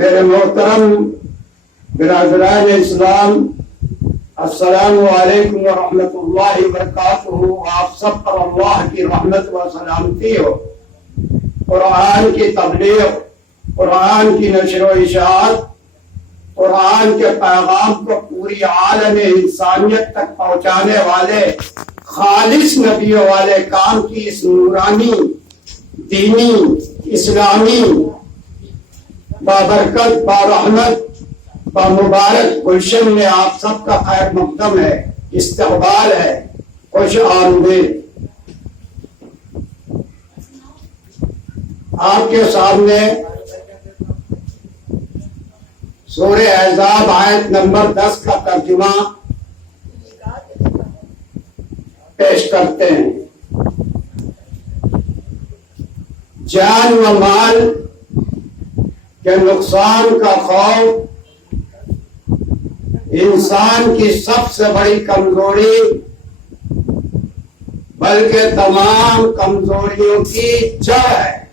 मेरे मोहतरम बिरादरान इस्लाम अस्सलामु अलैकुम व रहमतुल्लाहि व बरकातुहू। आप सब पर अल्लाह की रहमत व सलामती हो। कुरान की तबलीग, कुरान की नशर व इशाअत, कुरान के पैगाम को पूरी आलम इंसानियत तक पहुँचाने वाले खालिस नबियों वाले काम की इस नूरानी दीनी इस्लामी बाबरकत बारहमत बामुबारक गुलशन में आप सबका खैर मकदम है, इस्तकबाल है, खुश आमदीद। आपके सामने सूरह अहज़ाब आयत नंबर 10 का तर्जुमा पेश करते हैं। जान व माल के नुकसान का खौफ इंसान की सबसे बड़ी कमजोरी, बल्कि तमाम कमजोरियों की जड़ है।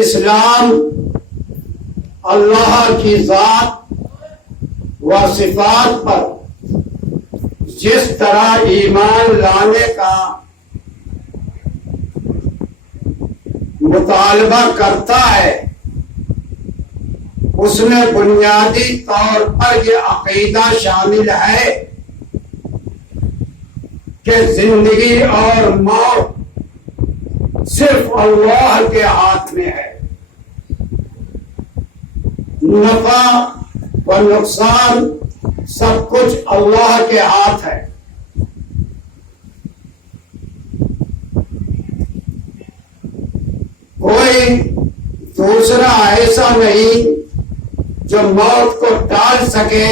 इस्लाम अल्लाह की जात व सिफात पर जिस तरह ईमान लाने का मुतालबा करता है, उसमें बुनियादी तौर पर यह अकीदा शामिल है कि जिंदगी और मौत सिर्फ अल्लाह के हाथ में है। नफा व नुकसान सब कुछ अल्लाह के हाथ है। कोई दूसरा ऐसा नहीं जो मौत को टाल सके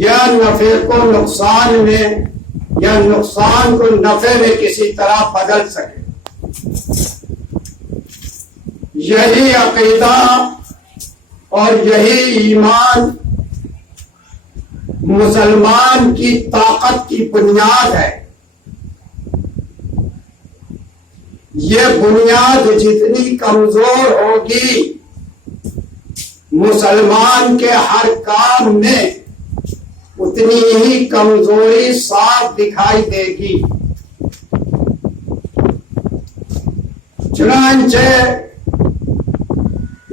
या नफे को नुकसान में या नुकसान को नफे में किसी तरह बदल सके। यही अकीदा और यही ईमान मुसलमान की ताकत की बुनियाद है। ये बुनियाद जितनी कमजोर होगी, मुसलमान के हर काम में उतनी ही कमजोरी साफ दिखाई देगी। चुनांचे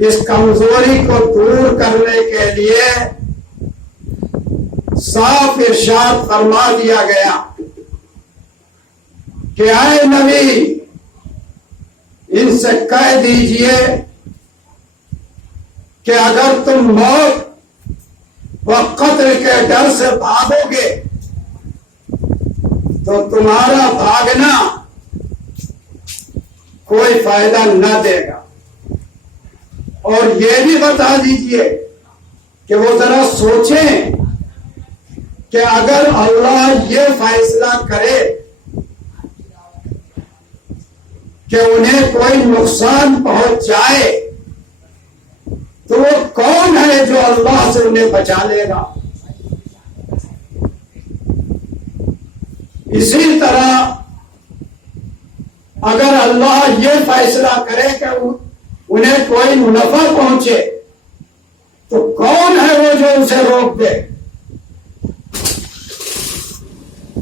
इस कमजोरी को दूर करने के लिए साफ इरशाद फरमा दिया गया कि आए नबी, इनसे कह दीजिए कि अगर तुम मौत व कत्ल के डर से भागोगे तो तुम्हारा भागना कोई फायदा न देगा। और ये भी बता दीजिए कि वो जरा सोचें कि अगर अल्लाह ये फैसला करे कि उन्हें कोई नुकसान पहुंच जाए तो वो कौन है जो अल्लाह से उन्हें बचा लेगा। इसी तरह अगर अल्लाह ये फैसला करे कि उन्हें कोई मुनाफा पहुंचे तो कौन है वो जो उसे रोक दे।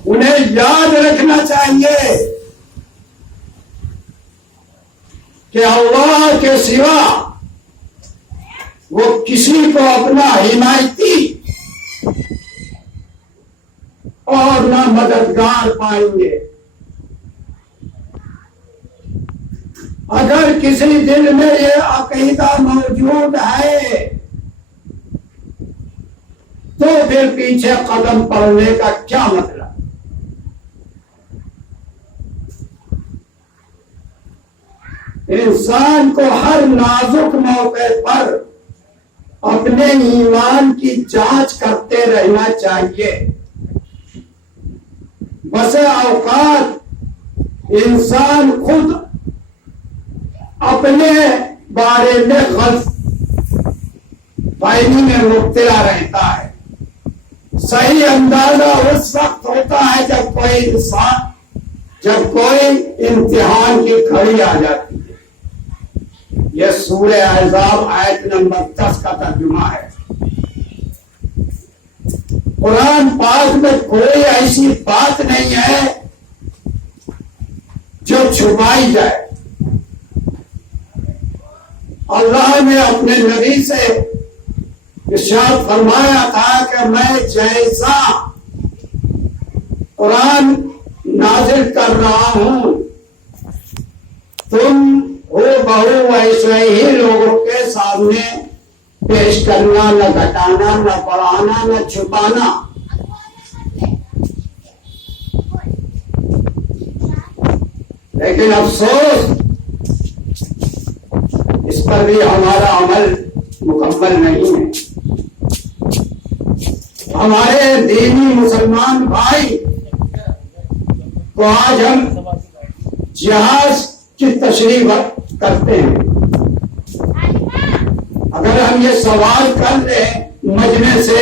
उन्हें याद रखना चाहिए कि अल्लाह के सिवा वो किसी को अपना हिमायती और ना मददगार पाएंगे। अगर किसी दिल में ये अकीदा मौजूद है तो फिर पीछे कदम पड़ने का क्या मतलब। इंसान को हर नाजुक मौके पर अपने ईमान की जांच करते रहना चाहिए। बसे औकात इंसान खुद अपने बारे में गलत फहमी में मुब्तला रहता है। सही अंदाजा उस वक्त होता है जब कोई इम्तिहान की घड़ी आ जाती है। यह सूरह अहज़ाब आयत नंबर 10 का तर्जुमा है। कुरान पाक में कोई ऐसी बात नहीं है जो छुपाई जाए। अल्लाह ने अपने नबी से इरशाद फरमाया था कि मैं जैसा कुरान नाजिल कर रहा हूं तुम हो बहु वैसे ही लोगों के सामने पेश करना, न घटाना, न बढ़ाना, न छुपाना। लेकिन अफसोस इस पर भी हमारा अमल मुकम्मल नहीं है। हमारे दीनी मुसलमान भाई को आज हम जिहाज की तशरीह करते हैं। अगर हम ये सवाल कर लें मजमे से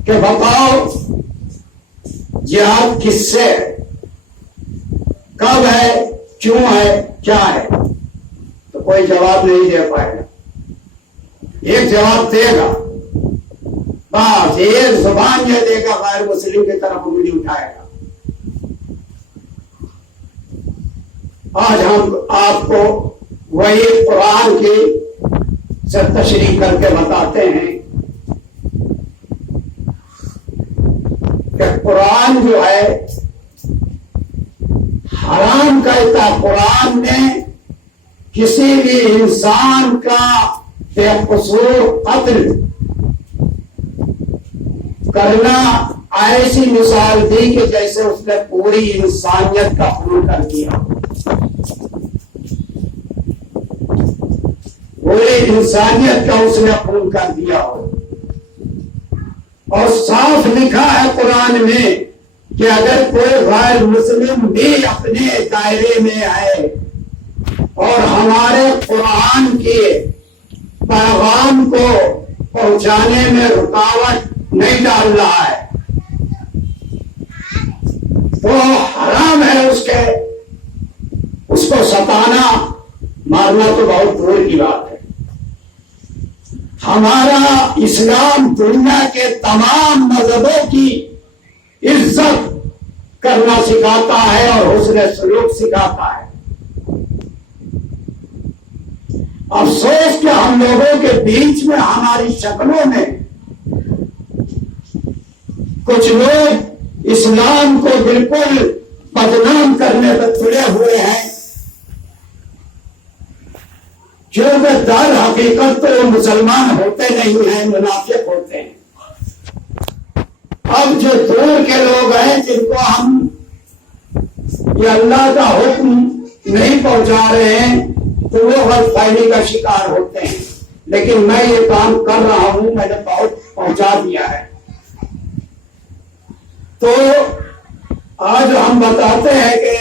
कि बताओ जिहाद किससे, कब है, क्यों है, क्या है, तो कोई जवाब नहीं दे पाएगा। एक जवाब देगा, बस एक जुबान यह देगा, गैर मुस्लिम की तरफ उंगली उठाएगा। आज हम आपको वही कुरान की से तशरीह करके बताते हैं कि कुरान जो है हराम कहता। कुरान ने किसी भी इंसान का बेकसूर कत्ल करना ऐसी मिसाल दी कि जैसे उसने पूरी इंसानियत का खून कर दिया। पूरी इंसानियत का उसने खून कर दिया हो। और साफ लिखा है कुरान में कि अगर कोई गैर मुस्लिम भी अपने दायरे में आए और हमारे कुरान के पैगाम को पहुंचाने में रुकावट नहीं डाल रहा है तो हराम है उसको सताना, मारना तो बहुत दूर की बात है। हमारा इस्लाम दुनिया के तमाम मजहबों की इज्जत करना सिखाता है और हुस्न सलूक सिखाता है। अफसोस कि हम लोगों के बीच में हमारी शक्लों में कुछ लोग इस्लाम को बिल्कुल बदनाम करने पर तुले हुए हैं, क्योंकि दर हकीकत तो वो मुसलमान होते नहीं हैं, मुनाफिक होते हैं। अब जो दूर के लोग हैं जिनको हम ये अल्लाह का हुक्म नहीं पहुंचा रहे हैं तो वो गलतफहमी का शिकार होते हैं। लेकिन मैं ये काम कर रहा हूं, मैंने बहुत पहुंचा दिया है। तो आज हम बताते हैं कि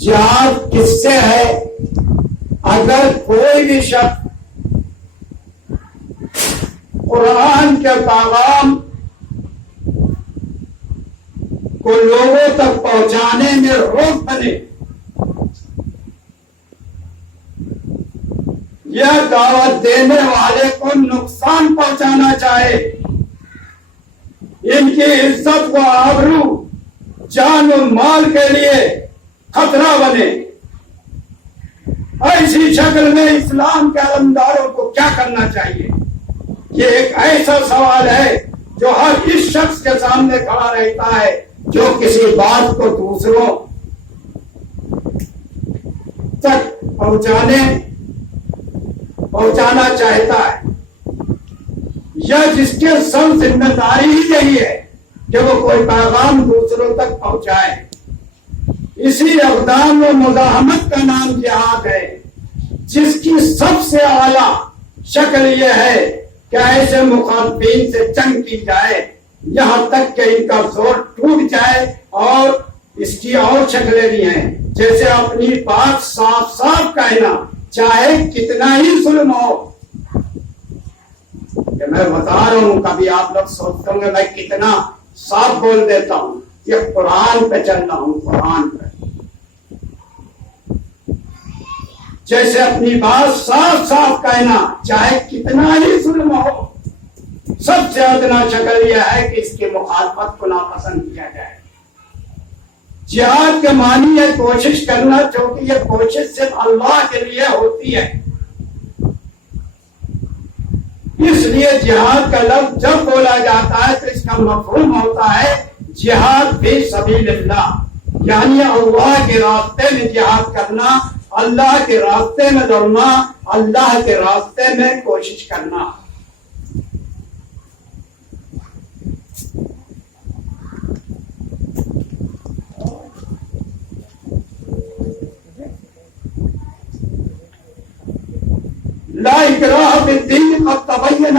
जिहाद किससे है। अगर कोई भी शख्स कुरान के पैगाम को लोगों तक पहुंचाने में रोक बने, यह दावत देने वाले को नुकसान पहुंचाना चाहे, इनकी इज्जत व आबरू, जान और माल के लिए खतरा बने, ऐसी शक्ल में इस्लाम के अलमदारों को क्या करना चाहिए? ये एक ऐसा सवाल है जो हर इस शख्स के सामने खड़ा रहता है जो किसी बात को दूसरों तक पहुंचाना चाहता है। यह जिसके सब जिम्मेदारी ही यही है कि वो कोई पैगाम दूसरों तक पहुंचाए। इसी अक़दाम व मुज़ाहमत का नाम जिहाद है, जिसकी सबसे आला शक्ल यह है कि ऐसे मुखालिफिन से जंग की जाए यहां तक कि इनका जोर टूट जाए। और इसकी और शक्लें भी हैं, जैसे अपनी बात साफ साफ कहना, चाहे कितना ही जुल्म हो। कि मैं बता रहा हूं, कभी आप लोग सोचते होंगे मैं कितना साफ बोल देता हूं, ये कुरान पे चल रहा हूं, कुरान पे। जैसे अपनी बात साफ साफ कहना, चाहे कितना ही जुल्म हो। सबसे अदना शक्ल यह है कि इसकी मुखालफत को नापसंद किया जाए। जिहाद के मानी है कोशिश करना, क्योंकि ये कोशिश सिर्फ अल्लाह के लिए होती है। इसलिए जिहाद का लफ्ज जब बोला जाता है तो इसका मफहूम होता है जिहाद फी सबीलिल्लाह, यानी अल्लाह के रास्ते में जिहाद करना, अल्लाह के रास्ते में दौड़ना, अल्लाह के रास्ते में कोशिश करना। ला इकराह फिद्दीन, क़द तबय्यन